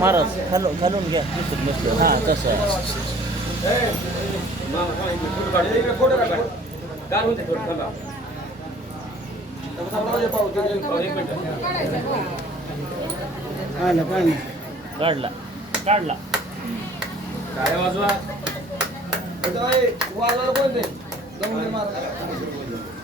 महाराज घालून घालून घ्या. हां कसं आहे. काढला. काढला. काय वाजवा? कोणते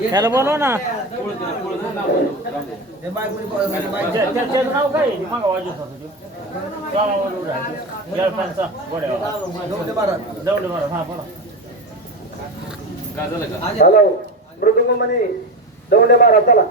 त्याला बोलव ना. त्याचं नाव काय मग वाजू हॅलो मृदुंग म्हणे दौंडे मारा चला.